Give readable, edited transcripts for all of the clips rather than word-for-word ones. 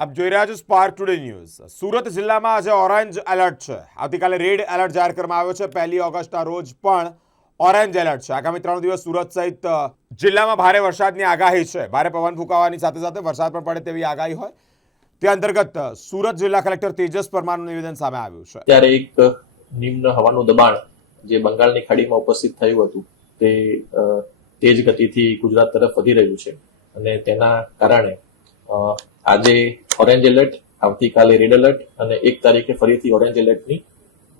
આપ જોઈ રહ્યા છો સ્પાર્ક ટુડે ન્યૂઝ। સુરત જિલ્લામાં આજે ઓરેન્જ એલર્ટ છે। આવતીકાલે રેડ એલર્ટ જાહેર કરવામાં આવ્યો છે। 1 ઓગસ્ટના રોજ પણ ઓરેન્જ એલર્ટ છે। આગામી 3 દિવસ સુરત સહિત જિલ્લામાં ભારે વરસાદની આગાહી છે। ભારે પવન ફૂંકાવાની સાથે સાથે વરસાદ પણ પડે તેવી આગાહી હોય તે અંતર્ગત સુરત જિલ્લા કલેક્ટર તેજસ પરમારનું નિવેદન સામે આવ્યું છે। ત્યારે એક નિમ્ન હવાનું દબાણ જે બંગાળની ખાડીમાં ઉપસ્થિત થયું હતું તે તેજ ગતિથી ગુજરાત તરફ વધી રહ્યું છે અને તેના કારણે આજે ઓરેન્જ એલર્ટ, આવતીકાલે રેડ એલર્ટ અને 1 તારીખે ફરીથી ઓરેન્જ એલર્ટની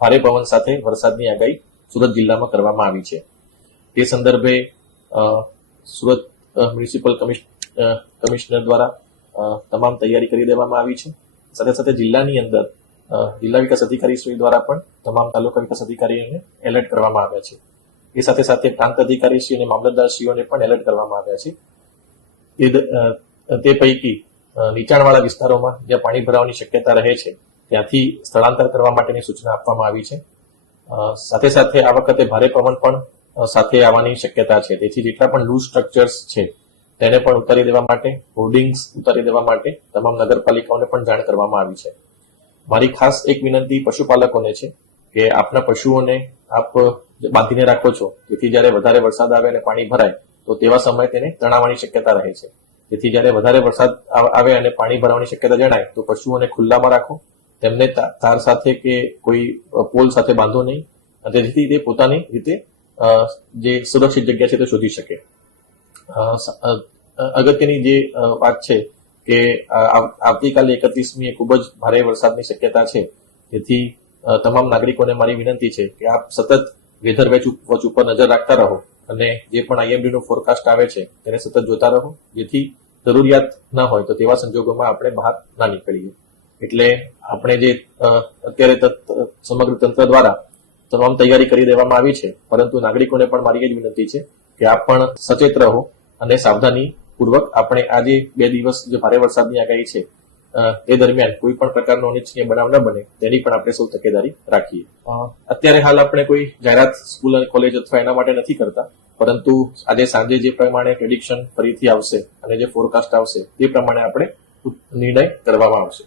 ભારે પવન સાથે વરસાદની આગાહી સુરત જિલ્લામાં કરવામાં આવી છે। તે સંદર્ભે સુરત મ્યુનિસિપલ કમિશનર દ્વારા તમામ તૈયારી કરી દેવામાં આવી છે। સાથે સાથે જિલ્લાની અંદર જિલ્લા વિકાસ અધિકારીશ્રી દ્વારા પણ તમામ તાલુકા વિકાસ અધિકારીઓને એલર્ટ કરવામાં આવ્યા છે। એ સાથે સાથે પ્રાંત અધિકારીશ્રી અને મામલતદારશ્રીઓને પણ એલર્ટ કરવામાં આવ્યા છે। તે પૈકી નીચાણવાળા વિસ્તારોમાં જ્યાં પાણી ભરાવાની શક્યતા રહે છે ત્યાંથી સ્થળાંતર કરવા માટેની સૂચના આપવામાં આવી છે। સાથે સાથે આ વખતે ભારે પવન પણ સાથે આવવાની શક્યતા છે, તેથી જેટલા પણ લૂઝ સ્ટ્રક્ચર્સ છે તેને પણ ઉતારી દેવા માટે, હોર્ડિંગ્સ ઉતારી દેવા માટે તમામ નગરપાલિકાઓને પણ જાણ કરવામાં આવી છે। મારી ખાસ એક વિનંતી પશુપાલકોને છે કે આપના પશુઓને આપ બાંધીને રાખો છો, જેથી જ્યારે વધારે વરસાદ આવે અને પાણી ભરાય તો તેવા સમયે તેને તણાવવાની શક્યતા રહે છે। તેથી જ્યારે વધારે વરસાદ આવે અને પાણી ભરાવાની શક્યતા જણાય તો પશુઓને ખુલ્લામાં રાખો, તેમને તાર સાથે કે કોઈ પોલ સાથે બાંધો નહીં, જેથી તે પોતાની રીતે જે સુરક્ષિત જગ્યા છે તે શોધી શકે। અગત્યની જે વાત છે કે આવતીકાલે 31મીએ ખૂબ જ ભારે વરસાદની શક્યતા છે, તેથી તમામ નાગરિકોને મારી વિનંતી છે કે આપ સતત વેધર વોચ ઉપર નજર રાખતા રહો અને જે પણ IMD નું ફોરકાસ્ટ આવે છે તેને સતત જોતા રહો, જેથી જરૂરિયાત ના હોય તો તેવા સંજોગોમાં આપણે બહાર ના નીકળીએ। એટલે આપણે જે અત્યારે સમગ્ર તંત્ર દ્વારા તમામ તૈયારી કરી દેવામાં આવી છે, પરંતુ નાગરિકોને પણ મારી એ જ વિનંતી છે કે આપ પણ સચેત રહો અને સાવધાની પૂર્વક આપણે આજે 2 દિવસ જે ભારે વરસાદની આગાહી છે તે દરમિયાન કોઈ પણ પ્રકારનો અનિચ્છનીય બનાવ ન બને તેની પણ આપણે સૌ તકેદારી રાખીએ। અત્યારે હાલ આપણે કોઈ જાહેરાત સ્કૂલ અને કોલેજ અથવા એના માટે નથી કરતા, પરંતુ આજે સાંજે જે પ્રમાણે પ્રેડિક્શન ફરીથી આવશે અને જે ફોરકાસ્ટ આવશે તે પ્રમાણે આપણે નિર્ણય કરવામાં આવશે।